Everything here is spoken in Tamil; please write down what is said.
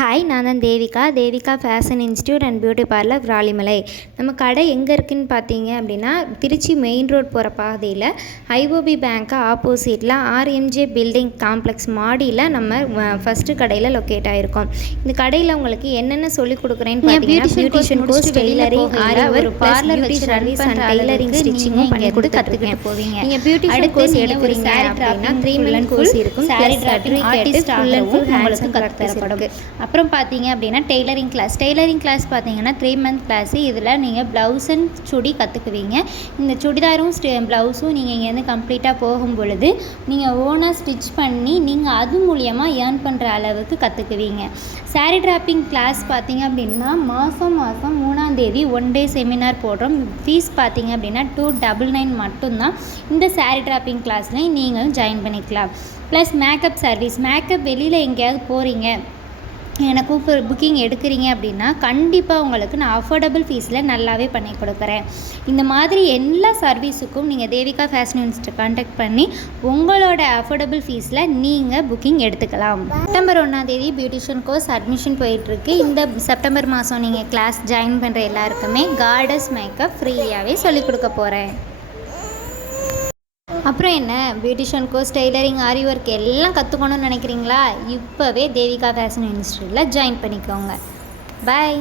ஹாய் நான் தான் Devika. Devika fashion institute and beauty parlour Viralimalai. நம்ம கடை எங்கே இருக்குதுன்னு பார்த்தீங்க அப்படின்னா திருச்சி மெயின் ரோட் போகிற பாதையில் ஐஓபி பேங்க்கு ஆப்போசிட்டில் ஆர்எம்ஜே பில்டிங் காம்ப்ளெக்ஸ் மாடியில் நம்ம ஃபஸ்ட்டு கடையில் லொக்கேட் ஆகிருக்கோம் இந்த கடையில் உங்களுக்கு என்னென்ன சொல்லி கொடுக்குறேன்னு பார்த்தீங்கன்னா பியூட்டிஷியன் கோர்ஸ் டெய்லரிங் ஆரி ஒரு பார்லர் சர்வீஸ் அண்ட் டெய்லரிங் ஸ்டிச்சிங்கும் பண்ணி கொடுத்துட்ருக்கேன் போவீங்க. நீங்கள் பியூட்டிஷியன் கோர்ஸ் எடுக்கிறீங்க அப்படின்னா த்ரீ மந்த் கோர்ஸ் இருக்கும். ஃபுல் அண்ட் ஃபுல் ஹேண்ட்ஸ் உங்களுக்கு கற்று தரப்படும். அப்புறம் பார்த்தீங்க அப்படின்னா டெய்லரிங் கிளாஸ். டெய்லரிங் கிளாஸ் பார்த்தீங்கன்னா த்ரீ மந்த் கிளாஸு இதில் நீங்கள் ப்ளவுஸ் அண்ட் சுடி கற்றுக்குவீங்க. இந்த சுடிதாரும் ப்ளவுஸும் நீங்கள் இங்கேருந்து கம்ப்ளீட்டாக போகும் பொழுது நீங்கள் ஓனாக ஸ்டிச் பண்ணி நீங்கள் அது மூலியமாக ஏர்ன் பண்ணுற அளவுக்கு கற்றுக்குவீங்க. சாரீ டிராப்பிங் கிளாஸ் பார்த்தீங்க அப்படின்னா மாதம் மாதம் மூணாந்தேதி ஒன் டே செமினார் போடுறோம். ஃபீஸ் பார்த்தீங்க அப்படின்னா டூ டபுள் நைன் மட்டும்தான். இந்த சாரீ டிராப்பிங் கிளாஸ்லையும் நீங்களும் ஜாயின் பண்ணிக்கலாம். ப்ளஸ் மேக்கப் சர்வீஸ் மேக்கப் வெளியில் எங்கேயாவது போகிறீங்க எனக்கு இப்போ புக்கிங் எடுக்கிறீங்க அப்படின்னா கண்டிப்பாக உங்களுக்கு நான் அஃபோர்டபுள் ஃபீஸில் நல்லாவே பண்ணி கொடுக்குறேன். இந்த மாதிரி எல்லா சர்வீஸுக்கும் நீங்கள் தேவிகா ஃபேஷன் இன்ஸ்ட்டு காண்டாக்ட் பண்ணி உங்களோட அஃபோர்டபுள் ஃபீஸில் நீங்கள் புக்கிங் எடுத்துக்கலாம். செப்டம்பர் ஒன்றாந்தேதி பியூட்டிஷியன் கோர்ஸ் அட்மிஷன் போயிட்டுருக்கு. இந்த செப்டம்பர் மாதம் நீங்கள் கிளாஸ் ஜாயின் பண்ணுற எல்லாருக்குமே கார்டஸ் மேக்கப் ஃப்ரீயாகவே சொல்லிக் கொடுக்க போகிறேன் அப்புறம் என்ன? Beautician course tailoring aari work எல்லாம் கற்றுக்கணும்னு நினைக்கிறீங்களா? இப்போவே தேவிகா ஃபேஷன் இன்ஸ்டியூட்டில் ஜாயின் பண்ணிக்கோங்க. பை